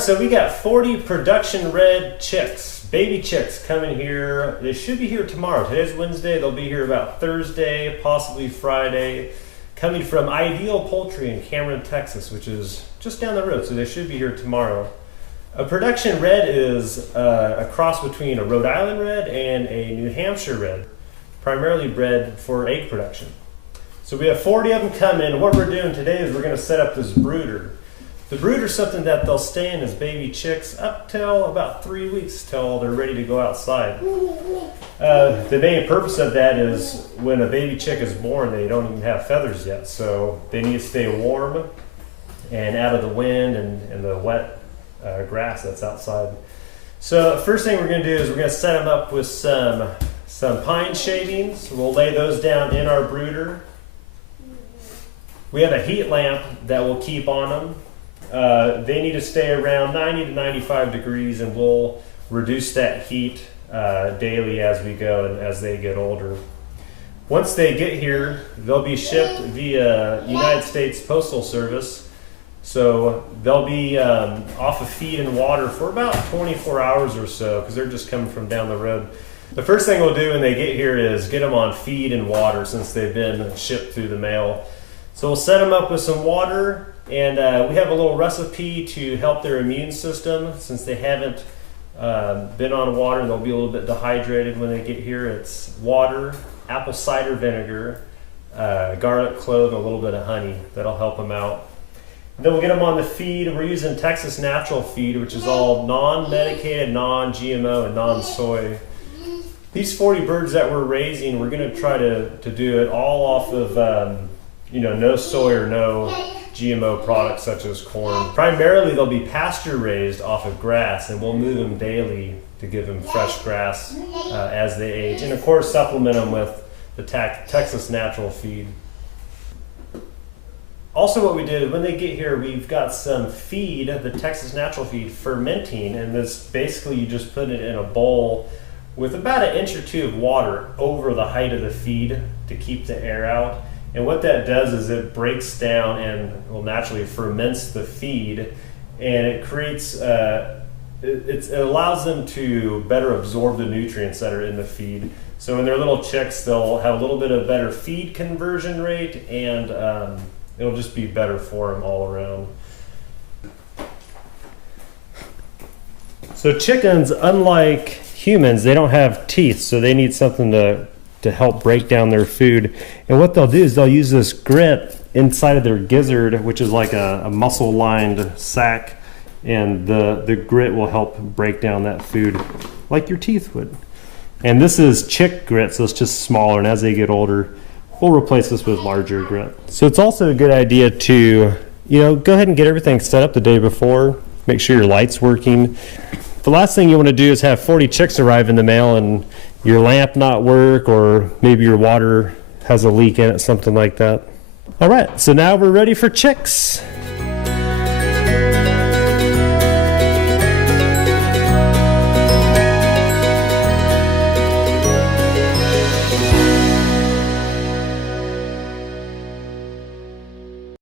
right, so we got 40 production red chicks, baby chicks coming here. They should be here tomorrow. Today's Wednesday. They'll be here about Thursday, possibly Friday. Coming from Ideal Poultry in Cameron, Texas, which is just down the road, so they should be here tomorrow. A production red is a cross between a Rhode Island red and a New Hampshire red, primarily bred for egg production. So we have 40 of them coming. What we're doing today is we're going to set up this brooder. The brooder is something that they'll stay in as baby chicks up till about 3 weeks till they're ready to go outside. The main purpose of that is when a baby chick is born, they don't even have feathers yet, so they need to stay warm and out of the wind and the wet grass that's outside. So the first thing we're going to do is we're going to set them up with some pine shavings. We'll lay those down in our brooder. We have a heat lamp that will keep on them. They need to stay around 90 to 95 degrees, and we'll reduce that heat daily as we go and as they get older. Once they get here, they'll be shipped via United States Postal Service. So they'll be off of feed and water for about 24 hours or so because they're just coming from down the road. The first thing we'll do when they get here is get them on feed and water since they've been shipped through the mail. So we'll set them up with some water, and we have a little recipe to help their immune system since they haven't been on water and they'll be a little bit dehydrated when they get here. It's water, apple cider vinegar, garlic clove, and a little bit of honey. That'll help them out. Then we'll get them on the feed. We're using Texas natural feed, which is all non-medicated, non-GMO, and non-soy. These 40 birds that we're raising, we're going to try to do it all off of no soy or no GMO products such as corn. Primarily they'll be pasture raised off of grass, and we'll move them daily to give them fresh grass as they age, and of course supplement them with the Texas natural feed. Also what we did when they get here, we've got some feed, the Texas natural feed, fermenting, and this basically you just put it in a bowl with about 1 inch or 2 of water over the height of the feed to keep the air out. And what that does is it breaks down and will naturally ferments the feed, and it creates, it allows them to better absorb the nutrients that are in the feed. So when they're little chicks, they'll have a little bit of better feed conversion rate, and it'll just be better for them all around. So chickens, unlike humans, they don't have teeth, so they need something to help break down their food. And what they'll do is they'll use this grit inside of their gizzard, which is like a muscle-lined sac, and the grit will help break down that food like your teeth would. And this is chick grit, so it's just smaller, and as they get older, we'll replace this with larger grit. So it's also a good idea to, go ahead and get everything set up the day before. Make sure your light's working. The last thing you want to do is have 40 chicks arrive in the mail and your lamp not work, or maybe your water has a leak in it, something like that. All right, so now we're ready for chicks.